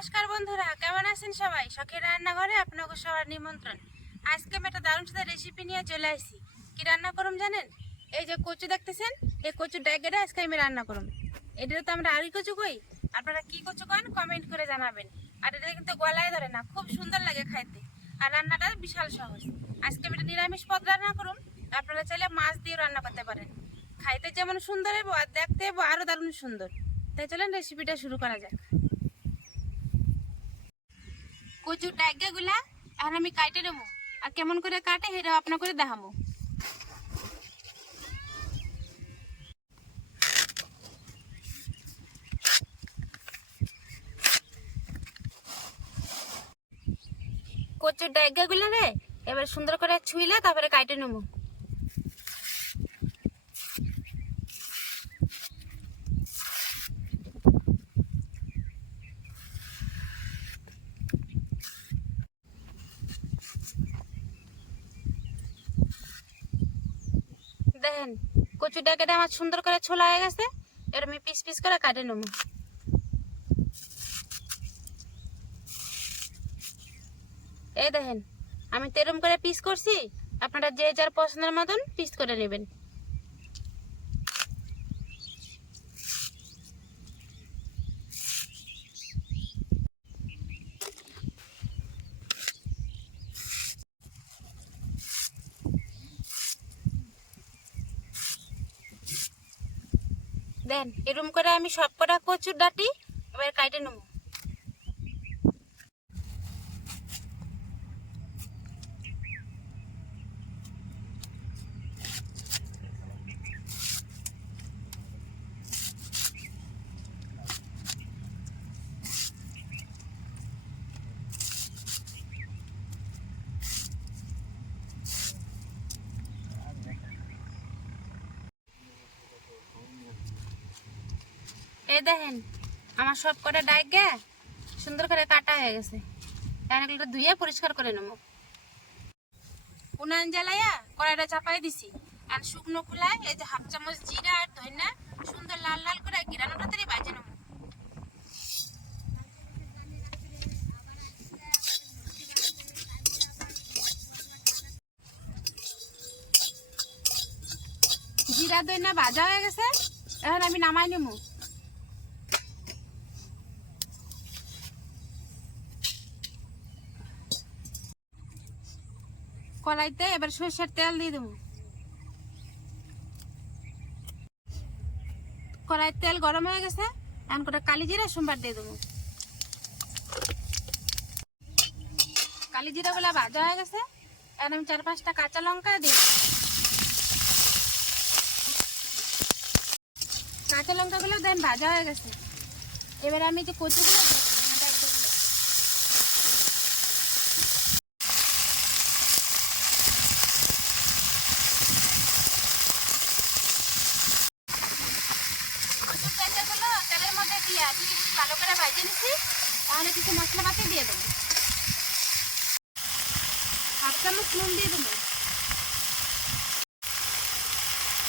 নমস্কার বন্ধুরা, কেমন আছেন সবাই? শখের রান্নাঘরে আপনাকে সবার নিমন্ত্রণ। আজকে আমি একটা দারুণ সাথে রেসিপি নিয়ে চলে আসছি কি রান্না করুম জানেন? এই যে কচু দেখতেছেন? এই কচু ডাইগেটা আজকে আমি রান্না করুম। এটা তো আমরা আড়ি কচু কই। আপনারা কি কচু কন কমেন্ট করে জানাবেন। আর এটা কিন্তু গলায় ধরে না, খুব সুন্দর লাগে খাইতে। আর রান্নাটা বিশাল সহজ। আজকে আমি একটা নিরামিষ পদ রান্না করুম। আপনারা চাইলে মাছ দিয়ে রান্না করতে পারেন। খাইতে যেমন সুন্দর হব আর দেখতে হব আরও দারুণ সুন্দর। তাই চলেন রেসিপিটা শুরু করা যাক। কচুর ডাইগা গুলা এখন আমি কাটে নেব। আর কেমন করে কাটে সেটা আপনার করে দেখাবো। কচুর ডাইগা গুলা রে, এবার সুন্দর করে ছুইলে তারপরে কাটে নেব। দেখেন কচুটা কেটে আমার সুন্দর করে ছোলা হয়ে গেছে। এবার আমি পিস পিস করে কাটে নেব। এই দেখেন, আমি তেরম করে পিস করছি, আপনারা যে যার পছন্দের মতন পিস করে নেবেন। দেন এরম করে আমি সব কটা কচুর ডাটি এবার কাটে নেব। এই দেখেন, আমার সব কটা ডাইগে সুন্দর করে কাটা হয়ে গেছে। এগুলো ধুয়ে পরিষ্কার করে নেব। উনান জ্বালাইয়া কড়াইটা চাপাই দিছি। আর শুকনো খোলায় এই যে হাফ চামচ জিরা আর ধইনা সুন্দর লাল লাল করে গিরানোটা তাড়ি বাজে নেব। জিরা দইনা ভাজা হয়ে গেছে, এখন আমি নামাই নেব। কড়াইতে, এবার সর্ষের তেল দিয়ে দেবো। কড়াইয়ের তেল গরম হয়ে গেছে, এখন করে কালি জিরা, সোমবার দিয়ে দেবো। কালি জিরা গুলা ভাজা হয়ে গেছে, এখন আমি চার পাঁচটা কাঁচা লঙ্কা দিই কাঁচা লঙ্কাগুলো দেন ভাজা হয়ে গেছে। এবার আমি যে কচুগুলো দিয়ে দেবো, মানে ডাঁটাগুলো। কচুর ডাঁটাগুলো তেলের মধ্যে দিয়ে দিয়ে ভালো করে ভাজে নিচ্ছি তাহলে কিছু মশলাপাতি দিয়ে দেবো। হাফ চামচ নুন দিয়ে দেবো।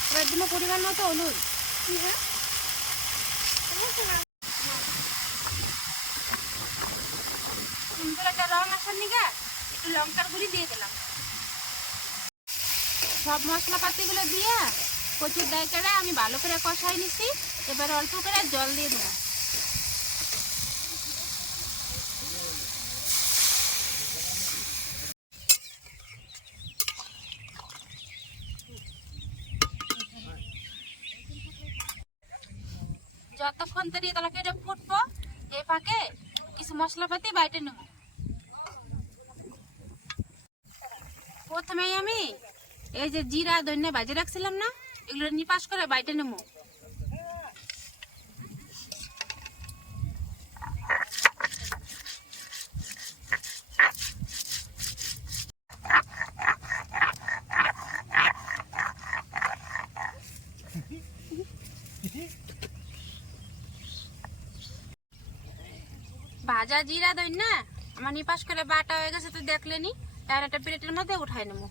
এবার দেবো পরিমাণ মতো হলুদ। হ্যাঁ? সুন্দর একটা রং আসার নিগা একটু লঙ্কার গুঁড়ি দিয়ে দিলাম। সব মশলাপাতি গুলো দিয়ে কচুর ডাইকাটা আমি ভালো করে কষাই নিছি। এবার অল্প করে জল দিয়ে দেবো। তরি তলাকে এটা ফুটবো এই ফাঁকে কিছু মশলাপাতি বাইটে নেব প্রথমেই আমি এই যে জিরা দৈন্য বাজে রাখছিলাম না, এগুলো নিপাস করে বাইটে নেব। ভাজা জিরা দই না, আমার নিপাস করে বাটা হয়ে গেছে, তো দেখলেনি তার একটা প্লেটের মধ্যে উঠাই নেব।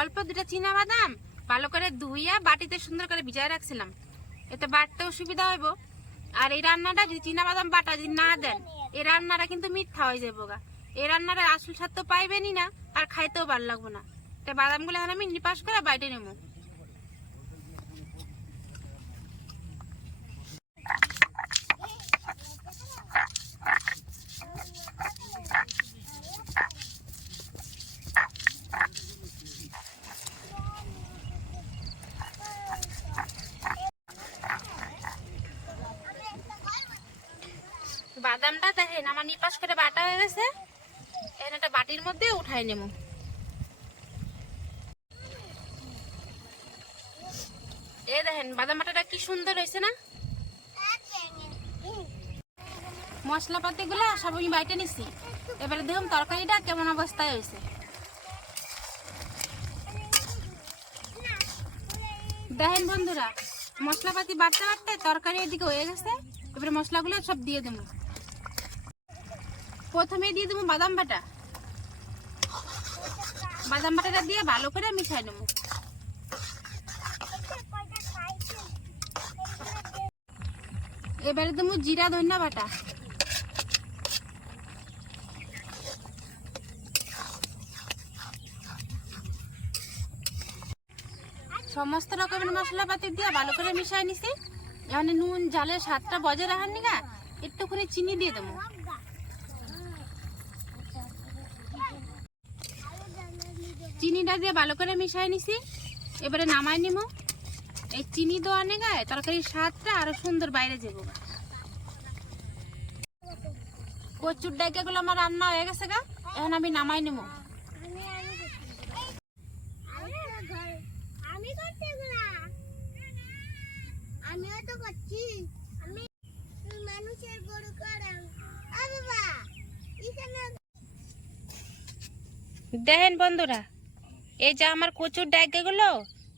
অল্প দুটা চীনা বাদাম ভালো করে ধুইয়া বাটিতে সুন্দর করে ভিজায় রাখছিলাম। এতে বাটতেও সুবিধা হইব। আর এই রান্নাটা যদি চীনা বাদাম বাটা যদি না দেন, এই রান্নাটা কিন্তু মিথ্যা হয়ে যাব গা। এই রান্নাটা আসল স্বাদ তো পাইবেনই না, আর খাইতেও ভালো লাগবো না। তাই বাদামগুলো এখন আমি নিপাস করে বাইটে নেব। বাদামটা দেখেন, আমার নিপাস করে বাটা হয়ে গেছে। এখন একটা বাটির মধ্যে উঠাই নেব। এ দেখেন, বাদাম বাটাটা কি সুন্দর হয়েছে না? মশলাপাতি গুলা সব আমি বাইটে নিছি। এবারে দেখুন তরকারিটা কেমন অবস্থায় হয়েছে। দেখেন বন্ধুরা, মশলাপাতি বাড়তে বাড়তে তরকারি এদিকে হয়ে গেছে। এবারে মশলাগুলো সব দিয়ে দেবো। প্রথমে দিয়ে দেবো বাদাম বাটা। বাদাম বাটাটা দিয়ে ভালো করে মিশাই নেব। এবারে দেবো জিরা ধনিয়া বাটা। সমস্ত রকমের মশলাপাতি দিয়ে ভালো করে মিশাই নিছি। এখানে নুন জালের স্বাদটা বজায় রাখার নিগা একটুখানি চিনি দিয়ে দেবো। চিনিটা দিয়ে ভালো করে মিশাই নিছি। এবারে নামাই নিব এই চিনি দেওয়া নেগায় তরকারির স্বাদটা আরও সুন্দর বাইরে যাব। কচুর ডাইকাগুলো আমার রান্না হয়ে গেছে গা। এখন আমি নামাই নেব আমি করছি এগুলা আমিও করছি। আমি মানুষের গরু দেখেন বন্ধুরা, এই যে আমার কচুর ডাইকাগুলো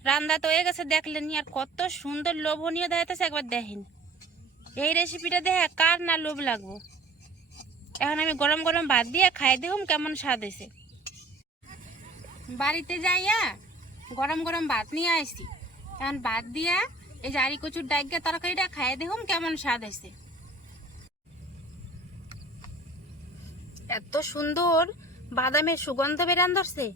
রান্না তো হয়ে গেছে, দেখলেন আর কত সুন্দর লোভনীয় দেখাইতেছে, একবার দেখেন। এই রেসিপিটা দেখে কার না লোভ লাগবো? এখন আমি গরম গরম ভাত দিয়ে খাই দেখুন কেমন স্বাদ হয়েছে। বাড়িতে যাইয়া গরম গরম ভাত নিয়ে আসছি এখন ভাত দিয়া এই যে কচুর ডাইকা তরকারিটা খাই দেখুন কেমন স্বাদ হয়েছে। এত সুন্দর বাদামের সুগন্ধ বেরান ধরছে।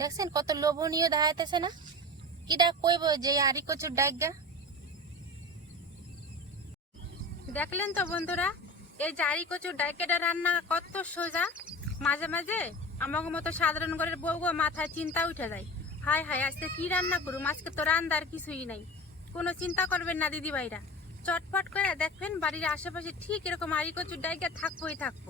দেখছেন কত লোভনীয় দেখাইতেছে না? কিডা কইব যে আরি কচুর ডাইগা দেখলেন তো বন্ধুরা? এই জারি কচুর ডাইকাটা রান্না কত সোজা। মাঝে মাঝে আমাকে মতো সাধারণ ঘরের বউ মাথায় চিন্তা উঠে যায়। হায় হায়, আজকে কি রান্না করুম? আজকে তো রান্নার কিছুই নাই। কোনো চিন্তা করবেন না দিদি ভাইরা চটপট করে দেখবেন বাড়ির আশেপাশে ঠিক এরকম আরি কচুর ডাইগা থাকবোই থাকব।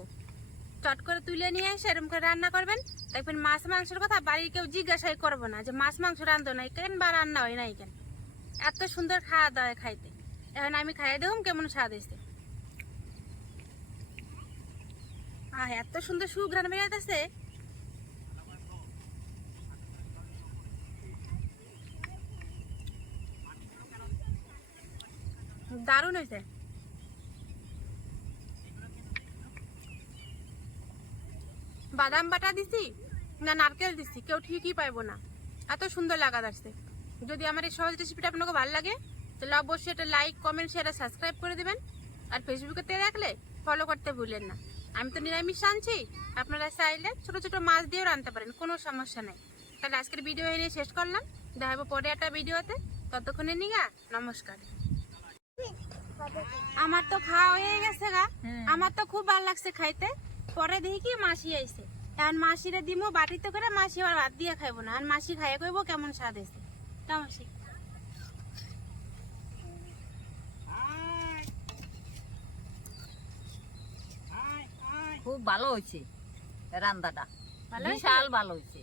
চট করে তুলে নিয়ে এসে এরকম করে রান্না করবেন। দেখবেন মাছ মাংসের কথা বাড়ির কেউ জিজ্ঞাসাই করব না যে মাছ মাংস রান্ধো নাই কেন বা রান্না হয় নাই কেন? এত সুন্দর খাওয়া দাওয়া খাইতে। এখন আমি খাইয়ে দেবো, কেমন স্বাদ হয়েছে আহ, এত সুন্দর বেড়াইতেছে দারুণ হয়েছে বাদাম বাটা দিছি না নারকেল দিছি, কেউ ঠিকই পাইবো না। এত সুন্দর লাগা আসছে। যদি আমার এই সহজ রেসিপিটা আপনাকে ভালো লাগে, তাহলে অবশ্যই এটা লাইক কমেন্ট শেয়ার সাবস্ক্রাইব করে দেবেন। আর ফেসবুকেতে দেখলে ফলো করতে ভুলেন না। আমি তো নিরামিষ রাঁধছি আপনারা চাইলে ছোট ছোট মাছ দিয়েও রাঁধতে পারেন কোনো সমস্যা নেই। তাহলে আজকের ভিডিও এনে শেষ করলাম। দেখাবো পরে একটা ভিডিওতে। ততক্ষণে নিগা নমস্কার। আমার তো খাওয়া হয়ে গেছে গা। আমার তো খুব ভালো লাগছে খাইতে। পরে দেখি কি মাসি আইছে। এখন মাসিরে দিমো বাটিতে করে মাসি আবার ভাত দিয়ে খাইবো না। আর মাসি খাইয়ে কইবো কেমন স্বাদ হয়েছে। তা খুব ভালো হয়েছে রান্নাটা বিশাল ভালো হয়েছে।